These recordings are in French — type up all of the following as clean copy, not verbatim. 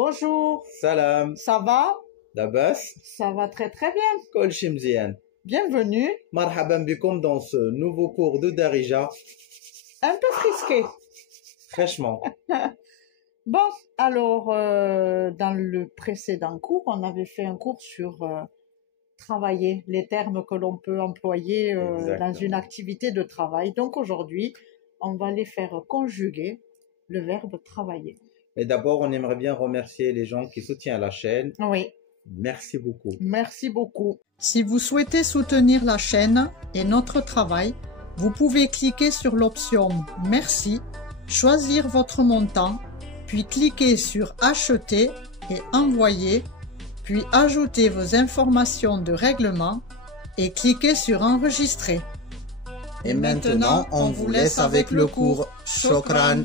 Bonjour, Salam, ça va? labas, Ça va très très bien. kol shi mzyan. Bienvenue. Marhaban bikoum dans ce nouveau cours de Darija. Un peu frisqué. Fraîchement. Bon, alors, dans le précédent cours, on avait fait un cours sur travailler, les termes que l'on peut employer dans une activité de travail. Donc aujourd'hui, on va les faire conjuguer le verbe travailler. Et d'abord, on aimerait bien remercier les gens qui soutiennent la chaîne. Oui. Merci beaucoup. Merci beaucoup. Si vous souhaitez soutenir la chaîne et notre travail, vous pouvez cliquer sur l'option Merci, choisir votre montant, puis cliquer sur Acheter et Envoyer, puis ajouter vos informations de règlement et cliquer sur Enregistrer. Et maintenant, on vous laisse avec le cours. Shokran.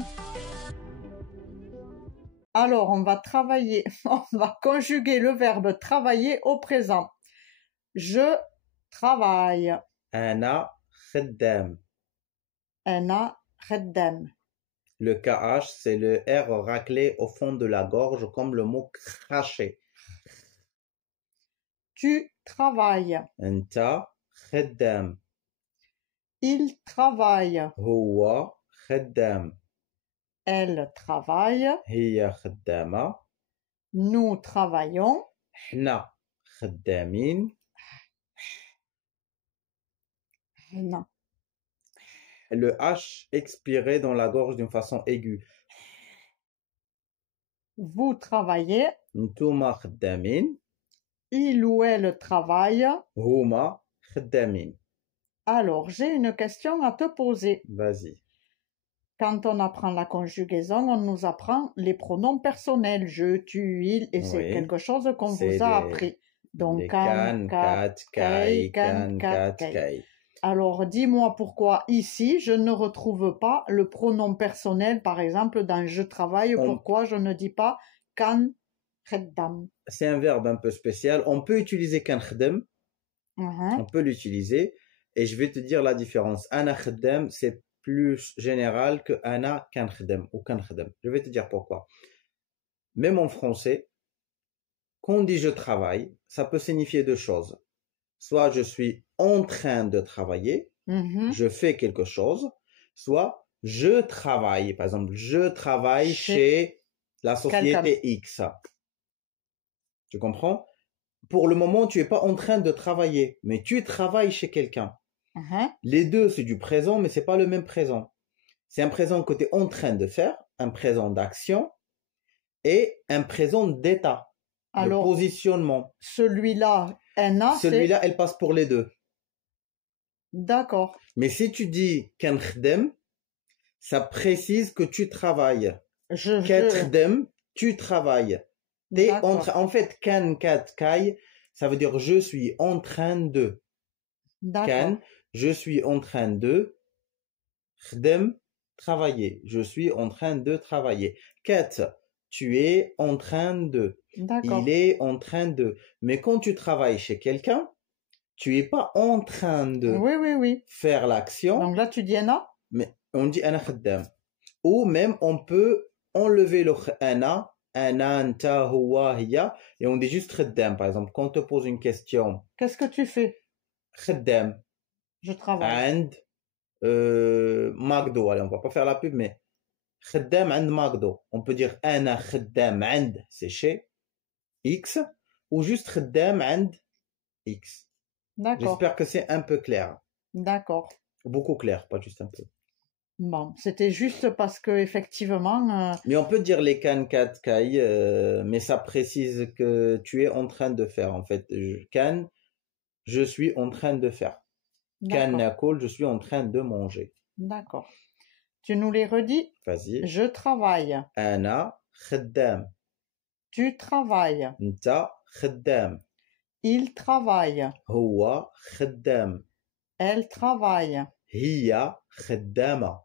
Alors, on va travailler, on va conjuguer le verbe travailler au présent. Je travaille. Ana khaddam. Ana khaddam. Le KH, c'est le R raclé au fond de la gorge comme le mot cracher. Tu travailles. Anta khaddam. Il travaille. Huwa khaddam. Elle travaille. Hiya khaddama. Nous travaillons. Hna khaddamin. Non. Le H expiré dans la gorge d'une façon aiguë. Vous travaillez. Ntouma khaddamin. Il ou elle travaille. Huma khaddamin. Alors, j'ai une question à te poser. Vas-y. Quand on apprend la conjugaison, on nous apprend les pronoms personnels. Je, tu, il, et c'est Oui. quelque chose qu'on C'est vous a les- appris. Donc, Les kan, kat, kai, kan, kat, kai. kai. Alors, dis-moi pourquoi ici, je ne retrouve pas le pronom personnel, par exemple, dans je travaille, pourquoi je ne dis pas kan khaddam. C'est un verbe un peu spécial. On peut utiliser kan khdam, on peut l'utiliser, et je vais te dire la différence. Ana khaddam, c'est plus général que ana kan khdam ou kan khdam. Je vais te dire pourquoi. Même en français, quand on dit je travaille, ça peut signifier deux choses. Soit je suis en train de travailler, je fais quelque chose, soit je travaille. Par exemple, je travaille chez la société X. Tu comprends? Pour le moment, tu es pas en train de travailler, mais tu travailles chez quelqu'un. Les deux, c'est du présent, mais c'est pas le même présent. C'est un présent que tu es en train de faire, un présent d'action et un présent d'état. Alors, le positionnement. Celui-là, celui-là, elle passe pour les deux. D'accord. Mais si tu dis kan khdem, ça précise que tu travailles. Khdem, tu travailles. En fait, kan, kat, kai, ça veut dire je suis en train de. Kan, je suis en train de. Khdem, travailler. Je suis en train de travailler. Kat, tu es en train de. Il est en train de. Mais quand tu travailles chez quelqu'un, tu es pas en train de faire l'action. Donc là, tu dis ana. Mais on dit ana khaddam. Ou même on peut enlever le ana, anta, huwa, hiya, et on dit juste khaddam. Par exemple, quand on te pose une question. Qu'est-ce que tu fais? Khaddam. Je travaille. And Magdo. Allez, on va pas faire la pub, mais khaddam and Magdo. On peut dire ana khaddam and, c'est chez X, ou juste khaddam and X. J'espère que c'est un peu clair. D'accord. Beaucoup clair, pas juste un peu. Bon, c'était juste parce que effectivement. Mais on peut dire les kan, kat, kai, mais ça précise que tu es en train de faire. En fait, kan, je suis en train de faire. Kan nakul, je suis en train de manger. D'accord. Tu nous les redis? Vas-y. Je travaille. Ana khaddam. Tu travailles. Nta khaddam. Il travaille. Huwa khaddam. Elle travaille. Hiya khaddama.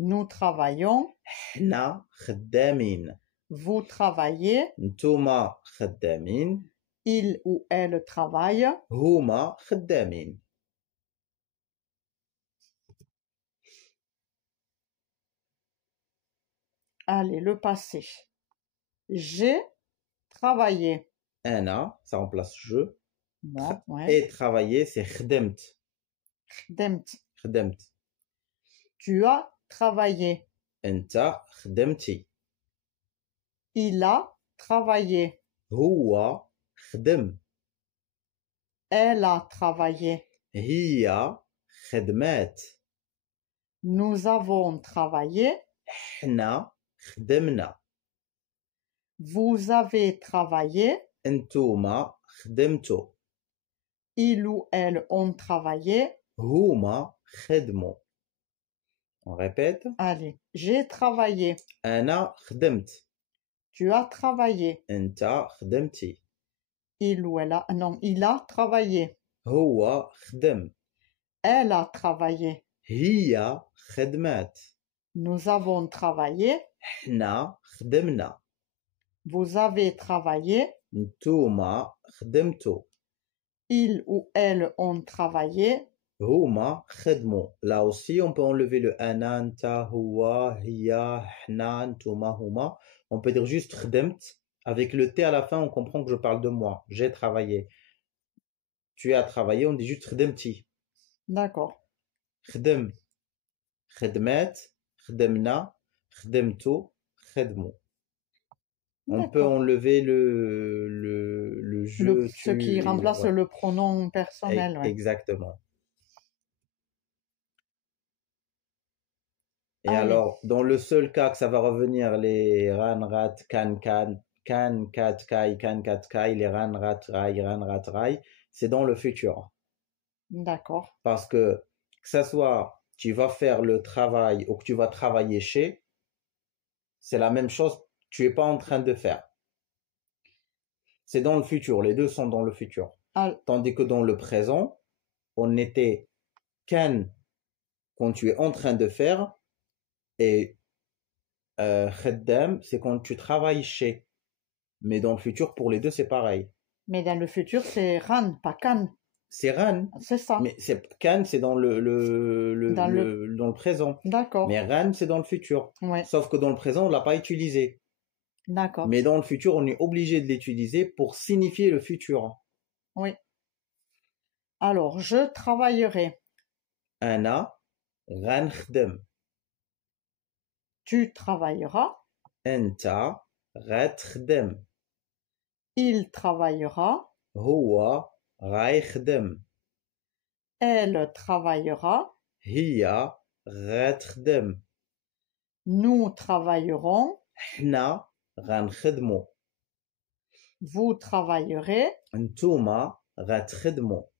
Nous travaillons. Hna khaddamin. Vous travaillez. Ntuma khaddamin. Il ou elle travaille. Huma khaddamin. Allez, le passé. J'ai travailler. Ana, ça remplace je. Moi, ouais. Et travailler, c'est khdemt. خدمت. Khdemt. Tu as travaillé. Enta khedemti. Il a travaillé. Huwa khedem. Elle a travaillé. Hiya khedmet. Nous avons travaillé. Hna khedemna. Vous avez travaillé. Entuma khedemto. Il ou elle ont travaillé. Huma khedmo. On répète. Allez, j'ai travaillé. Ana khdemt. Tu as travaillé. Enta khedemti. Il ou elle a... Non, il a travaillé. Huwa khedem. Elle a travaillé. Hiya khedmat. Nous avons travaillé. Hna khedemna. Vous avez travaillé. Entuma khedemto. Ils ou elles ont travaillé. Huma khedmo. Là aussi, on peut enlever le ana, anta, huwa, hiya, hna, entuma, huma. On peut dire juste khdemt. Avec le T à la fin, on comprend que je parle de moi. J'ai travaillé. Tu as travaillé, on dit juste khedemti. D'accord. Khedem. Khedmet. Khedemna. Khedemto. Khedmo. On peut enlever le je, ce tu. qui remplace ouais. le pronom personnel. Ouais. Exactement. Et Allez. alors, dans le seul cas que ça va revenir, les ran, rat, kan, kat, kai, kan, kat, kai, les ran, rat, rai, c'est dans le futur. D'accord. Parce que ça soit tu vas faire le travail ou que tu vas travailler chez, c'est la même chose, tu es pas en train de faire. C'est dans le futur, les deux sont dans le futur. Tandis que dans le présent, on était kan quand tu es en train de faire, et khaddam, c'est quand tu travailles chez. Mais dans le futur, pour les deux, c'est pareil. Mais dans le futur, c'est ran, pas kan. C'est ran. C'est ça. Mais kan, c'est dans dans le présent. D'accord. Mais ran, c'est dans le futur. Ouais. Sauf que dans le présent, on l'a pas utilisé. D'accord. Mais dans le futur, on est obligé de l'utiliser pour signifier le futur. Oui. Alors, je travaillerai. Ana ran khdem. Tu travailleras. Enta rat khdem. Il travaillera. Huwa ray khdem. Elle travaillera. Hiya rat khdem. Nous travaillerons. Hna ran khedmo. Vous travaillerez. Entuma rat khedmo.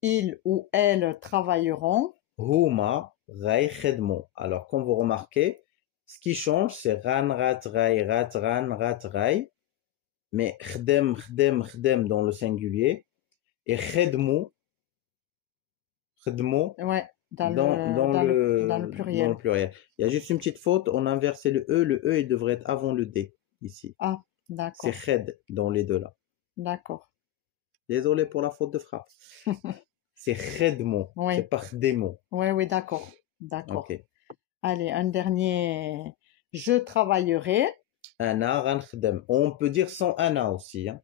Ils ou elles travailleront. Huma ray khedmo. Alors, comme vous remarquez, ce qui change, c'est ran, rat, ran, rat, ray. Mais khdem, khdem, khdem dans le singulier. Et khedmo, ouais, dans le pluriel. Dans le pluriel. Il y a juste une petite faute, on a inversé le E. Le E, il devrait être avant le D, ici. Ah, d'accord. C'est khed dans les deux là. D'accord. Désolé pour la faute de frappe. C'est khedmo, oui. C'est pas khdemo. Oui, d'accord. D'accord. Okay. Allez, un dernier. Je travaillerai. Ana ran khdem. On peut dire sans ana aussi. Hein.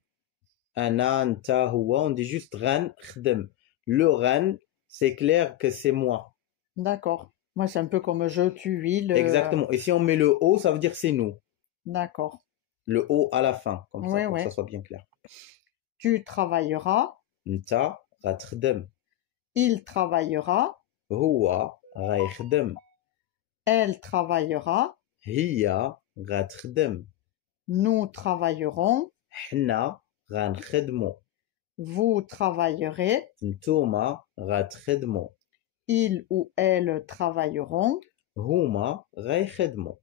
Ana, anta, huwa, on dit juste ran khdem. Le ran, c'est clair que c'est moi. D'accord. Moi, c'est un peu comme je, tu, il. Exactement. Et si on met le O, ça veut dire c'est nous. D'accord. Le O à la fin, comme ça, pour que ça soit bien clair. Tu travailleras. Nta rat khdem. Il travaillera. Huwa ray khdem. Elle travaillera. Hiya rat khdem. Nous travaillerons. Hna ran khedmo. Vous travaillerez. Ntuma rat khedmo. Ils ou elles travailleront. Huma ray khedmo.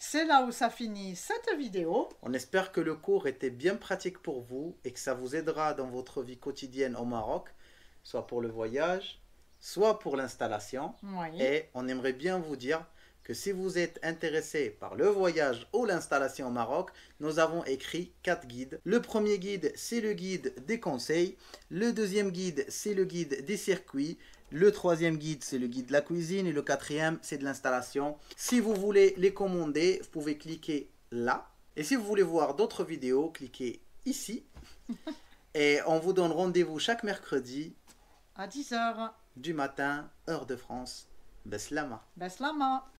C'est là où ça finit cette vidéo. On espère que le cours était bien pratique pour vous et que ça vous aidera dans votre vie quotidienne au Maroc, soit pour le voyage, soit pour l'installation. Oui. Et on aimerait bien vous dire que si vous êtes intéressé par le voyage ou l'installation au Maroc, nous avons écrit 4 guides. Le premier guide, c'est le guide des conseils. Le deuxième guide, c'est le guide des circuits. Le troisième guide, c'est le guide de la cuisine. Et le quatrième, c'est de l'installation. Si vous voulez les commander, vous pouvez cliquer là. Et si vous voulez voir d'autres vidéos, cliquez ici. Et on vous donne rendez-vous chaque mercredi à 10 h du matin, heure de France. Beslama. Beslama.